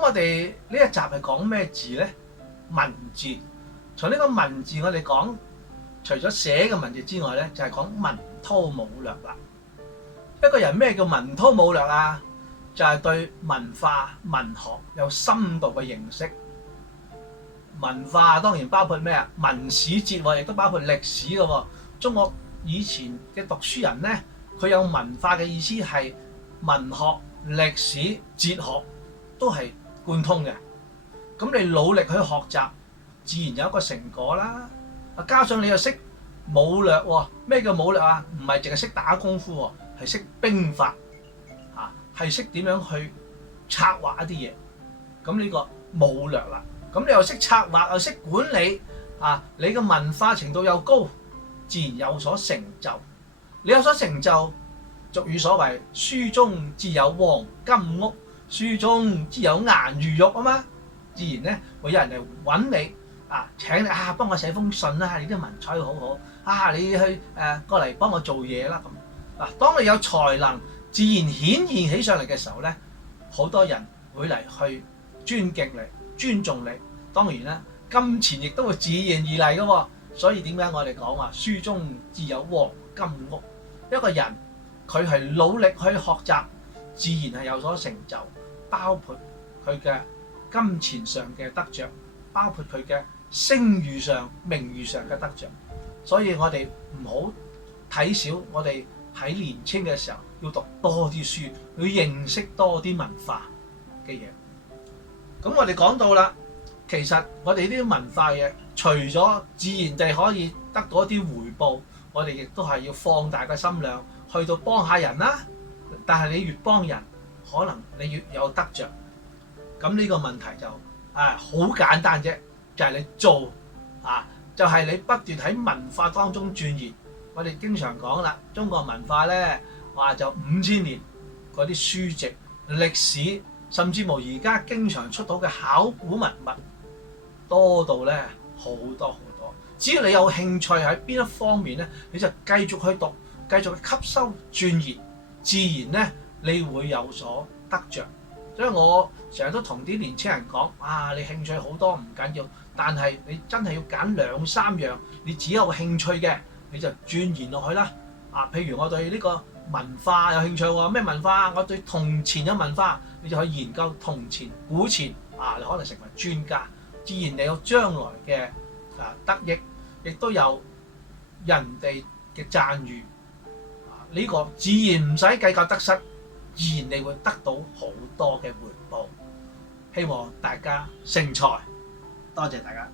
我哋呢一集係講咩字咧？文字。從呢個文字我哋講，除咗寫嘅文字之外咧，就係講文韜武略啦。一個人咩叫文韜武略啊？就係對文化文學有深度嘅認識。文化當然包括咩啊？文史哲亦都包括歷史嘅喎。中國以前嘅讀書人咧，佢有文化嘅意思係文學、歷史、哲學都係貫通嘅。咁你努力去學習，自然有一個成果啦。加上你又識武略喎，咩叫武略啊？唔係淨係識打功夫喎，係識兵法嚇，係識點樣去策劃一啲嘢。咁呢個武略啦。咁你又識策劃，又識管理啊！你嘅文化程度又高，自然有所成就。你有所成就，俗語所謂書中自有黃金屋，書中自有顏如玉啊嘛。自然咧會有人嚟揾你啊，請你啊幫我寫封信啦，你啲文采好好啊，你去過嚟幫我做嘢啦咁。嗱，當你有才能自然顯現起上嚟嘅時候咧，好多人會嚟去尊敬你、尊重你。當然啦，金錢亦都會自然而嚟嘅喎。所以點解我哋講話書中自有黃金屋？一個人佢係努力去學習，自然係有所成就，包括佢嘅金錢上嘅得着，包括佢嘅聲譽上、名譽上嘅得着。所以我哋唔好睇小我哋喺年青嘅時候要讀多啲書，要認識多啲文化嘅嘢。咁我哋講到啦，其實我哋呢啲文化嘢，除咗自然地可以得到一啲回報，我哋亦都係要放大個心量，去到幫下人啦。但係你越幫人，可能你越有得着。咁呢個問題就好簡單啫，就係你做就係你不斷喺文化當中鑽研。我哋經常講啦，中國文化咧話就5000年嗰啲書籍、歷史，甚至乎而家經常出到嘅考古文物，多到咧好多好多。只要你有興趣喺邊一方面咧，你就繼續去讀，繼續去吸收鑽研，自然咧你會有所得着。所以我成日都同啲年青人講，你興趣好多唔緊要，但係你真係要揀2、3樣，你只有興趣嘅你就鑽研落去啦。譬如我對呢個文化有興趣喎，咩文化？我對銅錢有文化，你就去研究銅錢、古錢，你可能成為專家，自然你有將來嘅得益，亦都有人哋嘅讚譽。呢個自然唔使計較得失，自然你會得到好多嘅回報。希望大家成才，多謝大家。